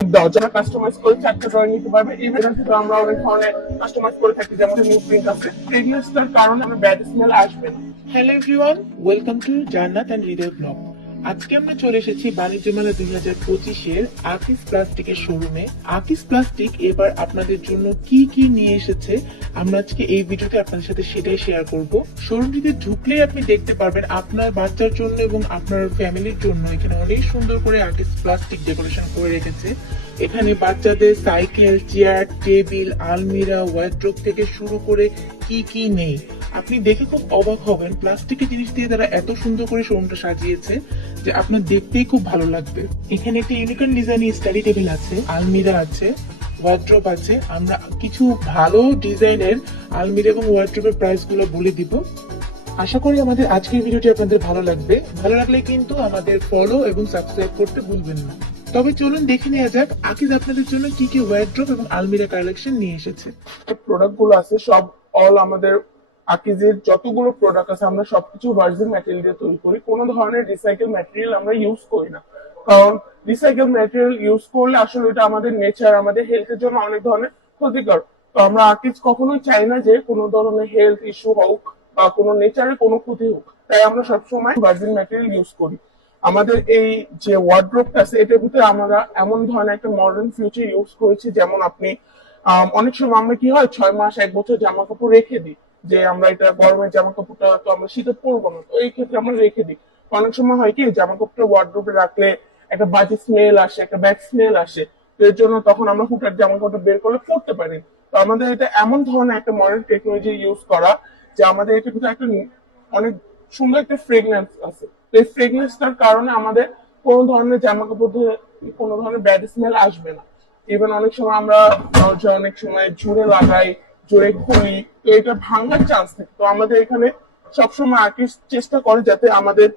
দাও যারা কাস্টমাইজ করে চারটা ড্রয়িং নিতে পারবে। ইভেন থেকে আমরা অনেক ধরনের কাস্টমাইজ করে থাকি, যেমন নিউ প্রিন্ট আছে, প্রিভিয়াসটার কারণে আমরা ব্যাড স্মেল আসবে না। হ্যালো এভরিওয়ান, ওয়েলকাম টু জান্নাত এন্ড হৃদয় ব্লগ। আজকে আমরা চলে এসেছি বাণিজ্য মেলা 2025-এর আকিস প্লাস্টিকের শোরুমে। আকিস প্লাস্টিক এবার আপনাদের জন্য কি কি নিয়ে এসেছে আমরা আজকে এই ভিডিওতে আপনাদের সাথে সেটাই শেয়ার করব। শোরুমটিতে ঢুকলেই আপনি দেখতে পারবেন আপনার বাচ্চার জন্য এবং আপনার ফ্যামিলির জন্য এখানে অনেক সুন্দর করে আকিস প্লাস্টিক ডেকোরেশন করে রেখেছে। এখানে বাচ্চাদের সাইকেল, চেয়ার, টেবিল, আলমিরা, ওয়ার্ড্রোব থেকে শুরু করে কি কি নেই আপনি দেখে খুব অবাক হবেন। প্লাস্টিকের জিনিস দিয়ে তারা এত সুন্দর করে শোরুমটা সাজিয়েছে যে আপনার দেখতেই খুব ভালো লাগবে। এখানে একটা ইউনিকর্ন ডিজাইনের স্টাডি টেবিল আছে, আলমিরা আছে, ওয়ার্ড্রোব আছে। আমরা কিছু ভালো ডিজাইনের আলমিরা এবং ওয়ার্ড্রোবের প্রাইস গুলো বলে দিব। আশা করি আমাদের আজকের ভিডিওটি আপনাদের ভালো লাগবে। ভালো লাগলে কিন্তু আমাদের ফলো এবং সাবস্ক্রাইব করতে ভুলবেন না। তবে চলুন দেখে নেওয়া যাক আকিজ আপনাদের জন্য কি কি ওয়ার্ড্রোব এবং আলমিরা কালেকশন নিয়ে এসেছে। প্রোডাক্ট গুলো আছে সব অল আমাদের আকিজের যতগুলো প্রোডাক্ট আছে আমরা সবকিছু ভার্জিন ম্যাটেরিয়াল দিয়ে তৈরি করি। কোনো ধরনের রিসাইকেল ম্যাটেরিয়াল আমরা ইউজ করি না, কারণ রিসাইকেল ম্যাটেরিয়াল ইউজ করলে আসলে এটা আমাদের নেচার, আমাদের হেলথের জন্য অনেক ধরনের ক্ষতিকর। তো আমরা আকিজ কখনোই চাই না যে কোনো ধরনের হেলথ ইস্যু হোক বা কোনো নেচারের কোনো ক্ষতি হোক, তাই আমরা সবসময় ভার্জিন ম্যাটেরিয়াল ইউজ করি। আমাদের এই যে ওয়ার্ড্রোবটা আছে এটার ভিতরে আমরা এমন ধরনের একটা মডার্ন ফিউচার ইউজ করেছি, যেমন আপনি অনেক সময় আমরা কি হয় 6 মাস 1 বছর জামা কাপড় রেখে দিই, যে আমরা এটা গরমের জামা কাপড়টা তো আমরা শীতে পরবো না, তো এই ক্ষেত্রে আমরা রেখে দিই। অনেক সময় হয় কি জামা কাপড়টা ওয়ার্ড্রোবে রাখলে একটা বাজে স্মেল আসে, একটা ব্যাড স্মেল আসে, তো এর জন্য তখন আমরা হুটার জামা কাপড় বের করে পরতে পারি। তো আমাদের এটা এমন ধরনের একটা মডার্ন টেকনোলজি ইউজ করা যে আমাদের এটার ভিতরে একটা অনেক সুন্দর একটা ফ্রেগনেন্স আছে। তো এই ফ্রেগনেন্সটার কারণে আমাদের কোনো ধরনের জামা কাপড় ধরে কোনো ধরনের ব্যাড স্মেল আসবে না। ইভেন অনেক সময় আমরা দরজা অনেক সময় জোরে লাগাই, জোরে খুলি, তো এটা ভাঙার চান্স থাকে। তো আমাদের এখানে সবসময় আর্টিস্ট চেষ্টা করে যাতে আমাদের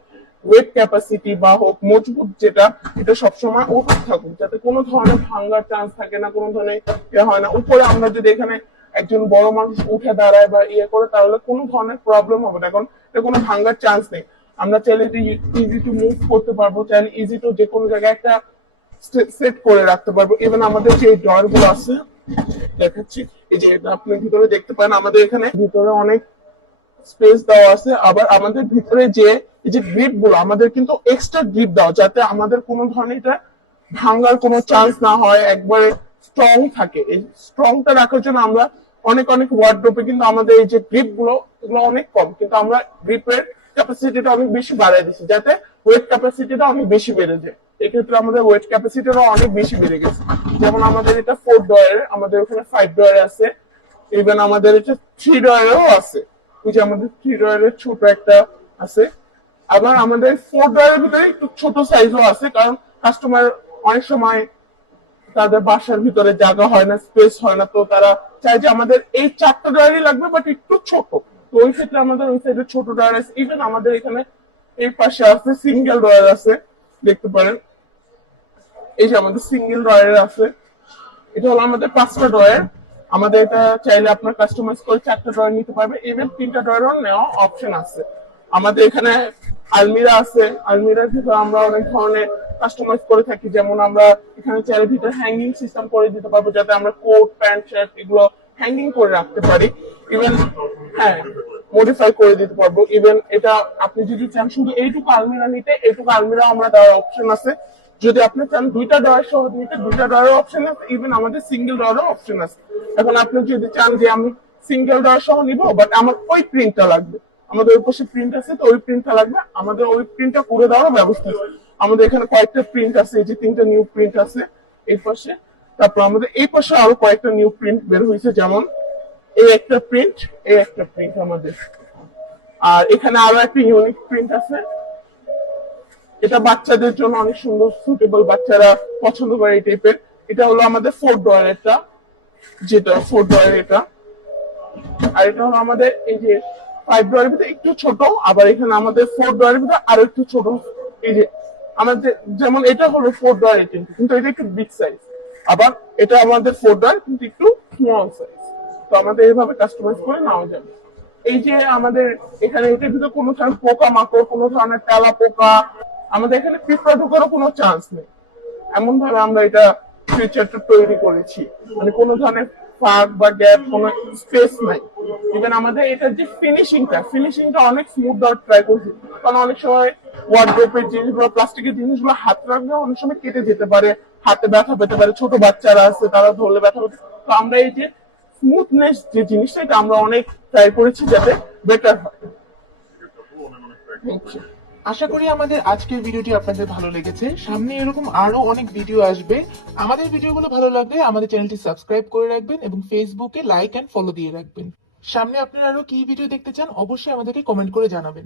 ওয়েট ক্যাপাসিটি বা হোক মজবুত যেটা, এটা সবসময় ওপর থাকুক, যাতে কোনো ধরনের ভাঙার চান্স থাকে না, কোনো ধরনের ইয়ে হয় না। উপরে আমরা যদি এখানে একজন বড় মানুষ উঠে দাঁড়ায় বা ইয়ে করে তাহলে কোনো ধরনের প্রবলেম হবে না, কারণ এটা কোনো ভাঙার চান্স নেই। আমরা চাইলে ইজি টু মুভ করতে পারবো, চাইলে ইজি টু যে কোনো জায়গায় একটা সেট করে রাখতে পারবো। ইভেন আমাদের যে ড্রয়ার গুলো আছে দেখাচ্ছি, এই যে এটা আপনি ভিতরে দেখতে পারেন, আমাদের এখানে ভিতরে অনেক স্পেস দেওয়া আছে। আবার আমাদের ভিতরে যে এই যে গ্রিপ গুলো আমাদের কিন্তু এক্সট্রা গ্রিপ দেওয়া, যাতে আমাদের কোনো ধরনের এটা ভাঙার কোনো চান্স না হয়, একবারে স্ট্রং থাকে। এই স্ট্রংটা রাখার জন্য আমরা অনেক অনেক ওয়ার্ডরোবে কিন্তু আমাদের এই যে গ্রিপ গুলো এগুলো অনেক কম, কিন্তু আমরা গ্রিপের ক্যাপাসিটিটা অনেক বেশি বাড়াই দিচ্ছি, যাতে ওয়েট ক্যাপাসিটিটা অনেক বেশি বেড়ে যায়। এক্ষেত্রে আমাদের ওয়েট ক্যাপাসিটিও অনেক বেশি বেড়ে গেছে। যেমন আমাদের এটা 4 ড্রয়ার, আমাদের ওখানে 5 ড্রয়ার আছে, ইভেন আমাদের এটা 3 ড্রয়ারও আছে। ওই যে আমাদের 3 ড্রয়ারের ছোট একটা আছে। আবার আমাদের 4 ড্রয়ারের ভিতরে একটু ছোট সাইজও আছে, কারণ কাস্টমার অনেক সময় তাদের বাসার ভিতরে জায়গা হয় না, স্পেস হয় না, তো তারা চায় যে আমাদের এই 4টা ড্রয়ারই লাগবে বাট একটু ছোট। তো ওই ক্ষেত্রে আমাদের ওই সাইডে ছোট ড্রয়ার আছে। ইভেন আমাদের এখানে এই পাশে আছে সিঙ্গেল ড্রয়ার আছে, দেখতে পারেন। এই যে আমাদের সিঙ্গেল ড্রয়ার আছে, এটা হলো আমাদের 5টা ড্রয়ার। আমাদের এটা চাইলে আপনার কাস্টমাইজ করে 4টা ড্রয়ার নিতে পারবে, ইভেন 3টা ড্রয়ারও নেওয়া অপশন আছে। আমাদের এখানে আলমিরা আছে, আলমিরার ভিতরে আমরা অনেক ধরনের কাস্টমাইজ করে থাকি, যেমন আমরা এখানে চাইলে ভিতরে হ্যাঙ্গিং সিস্টেম করে দিতে পারবো, যাতে আমরা কোট প্যান্ট শার্ট এগুলো হ্যাঙ্গিং করে রাখতে পারি। ইভেন হ্যাঁ, মডিফাই করে দিতে পারবো। ইভেন এটা আপনি যদি চান শুধু এইটুকু আলমিরা নিতে, এইটুকু আলমিরা আমরা দেওয়ার অপশন আছে। যদি আপনি চান 2টা ড্রয়ার সহ নিতে, 2টা ড্রয়ারের অপশন আছে। ইভেন আমাদের সিঙ্গেল ড্রয়ারের অপশন আছে। এখন আপনি যদি চান যে আমি সিঙ্গেল ড্রয়ার সহ নিবো বাট আমার ওই প্রিন্টটা লাগবে, আমাদের ওই পাশে প্রিন্ট আছে, তো ওই প্রিন্টটা লাগবে, আমাদের ওই প্রিন্টটা করে দেওয়ার ব্যবস্থা আছে। আমাদের এখানে কয়েকটা প্রিন্ট আছে, এই যে 3টা নিউ প্রিন্ট আছে এই পাশে। তারপর আমাদের এই পাশে আরো কয়েকটা নিউ প্রিন্ট বের হয়েছে, যেমন এই একটা প্রিন্ট, এই একটা প্রিন্ট আমাদের। আর এখানে আরো একটা ইউনিক প্রিন্ট আছে, এটা বাচ্চাদের জন্য অনেক সুন্দর সুটেবল, বাচ্চারা পছন্দ করে এই টাইপের। এটা হলো আমাদের 4 ড্রয়ার, যেটা 4 ড্রয়ার এটা। আর এটা হলো আমাদের এই যে 5 ড্রয়ারের ভিতরে একটু ছোট, আবার এখানে আমাদের 4 ড্রয়ারের ভিতরে আরো একটু ছোট। এই যে আমাদের যেমন এটা হলো 4 ড্রয়ার, কিন্তু এটা একটু বিগ সাইজ। আবার এটা আমাদের 4 ড্রয়ার কিন্তু একটু স্মল সাইজ। তো আমাদের এইভাবে কাস্টমাইজ করে নেওয়া যাবে। এই যে আমাদের এখানে এটার ভিতরে কোনো ধরনের পোকা মাকড়, কোনো ধরনের তেলা পোকা, আমাদের এখানে পিঁপড়া ঢোকারও কোনো চান্স নেই। এমন ভাবে আমরা এটা ফিচারটা তৈরি করেছি, মানে কোনো ধরনের ফাঁক বা গ্যাপ, কোনো স্পেস নাই। ইভেন আমাদের এটার যে ফিনিশিংটা অনেক স্মুথ দেওয়ার ট্রাই করছি, কারণ অনেক সময় ওয়ার্ডরোবের জিনিসগুলো, প্লাস্টিকের জিনিসগুলো হাত রাখলে অনেক সময় কেটে যেতে পারে, হাতে ব্যথা পেতে পারে, ছোট বাচ্চারা আছে তারা ধরলে ব্যথা পেতে। তো আমরা এই যে স্মুথনেস যে জিনিসটা, এটা আমরা অনেক ট্রাই করেছি যাতে বেটার হয়। Thank you. আশা করি আমাদের আজকের ভিডিওটি আপনাদের ভালো লেগেছে। সামনে এরকম আরো অনেক ভিডিও আসবে। আমাদের ভিডিওগুলো ভালো লাগলে আমাদের চ্যানেলটি সাবস্ক্রাইব করে রাখবেন এবং ফেসবুকে লাইক এন্ড ফলো দিয়ে রাখবেন। সামনে আপনারা আরো কি ভিডিও দেখতে চান অবশ্যই আমাদেরকে কমেন্ট করে জানাবেন।